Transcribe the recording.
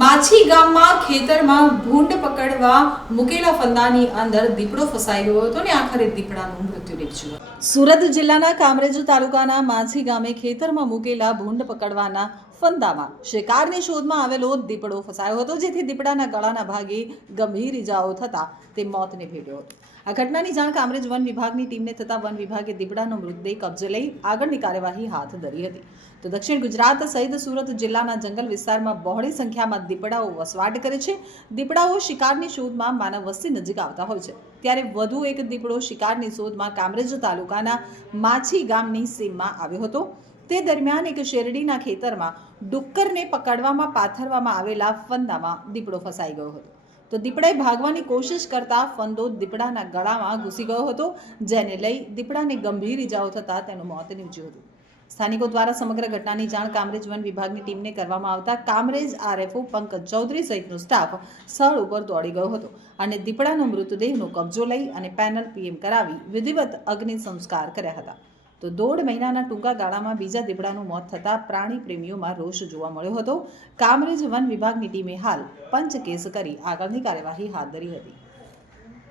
માછી ગામમાં ખેતરમાં ભૂંડ પકડવા મૂકેલા ફંદાની અંદર દીપડો ફસાઈ ગયો હતો અને આખરે દીપડાનું મૃત્યુ નીપજ્યું. સુરત જિલ્લાના કામરેજ તાલુકાના માછી ગામે ખેતરમાં મૂકેલા ભૂંડ પકડવાના ફંદામાં શિકારની શોધમાં આવેલો દીપડો ફસાયો હતો, જેથી દીપડાના ગળાના ભાગે ગંભીર ઇજાઓ થતા તે મોતને ભેટ્યો હતો. આ ઘટનાની જાણ કામરેજ વન વિભાગની ટીમને થતા વન વિભાગે દીપડાનો મૃતદેહ કબજે લઈ આગળની કાર્યવાહી હાથ ધરી હતી. તો દક્ષિણ ગુજરાત સહિત સુરત જિલ્લાના જંગલ વિસ્તારમાં બહોળી સંખ્યામાં દીપડાઓ વસવાટ કરે છે. દીપડાઓ શિકારની શોધમાં માનવ વસ્તી નજીક આવતા હોય છે, ત્યારે વધુ એક દીપડો શિકારની શોધમાં કામરેજ તાલુકાના માછી ગામની સીમમાં આવ્યો હતો. તે દરમિયાન એક શેરડીના ખેતરમાં ડુક્કરને પકડવામાં પાથરવામાં આવેલા ફંદામાં દીપડો ફસાઈ ગયો હતો. તો દીપડાએ ભાગવાની કોશિશ કરતા ફંદો દીપડાના ગળામાં ઘૂસી ગયો હતો, જેને લઈ દીપડાને ગંભીર ઇજાઓ થતાં તેનું મોત નીપજ્યું હતું. સ્થાનિકો દ્વારા સમગ્ર ઘટનાની જાણ કામરેજ વન વિભાગની ટીમને કરવામાં આવતા કામરેજ આરએફઓ પંકજ ચૌધરી સહિતનો સ્ટાફ સ્થળ ઉપર દોડી ગયો હતો અને દીપડાનો મૃતદેહનો કબજો લઈ અને પેનલ પીએમ કરાવી વિધિવત અગ્નિ સંસ્કાર કર્યા હતા. તો 1.5 મહિનાના ટૂંકા ગાળામાં બીજા દીપડાનું મોત થતાં પ્રાણી પ્રેમીઓમાં રોષ જોવા મળ્યો હતો. કામરેજ વન વિભાગની ટીમે હાલ પંચ કેસ કરી આગળની કાર્યવાહી હાથ ધરી હતી.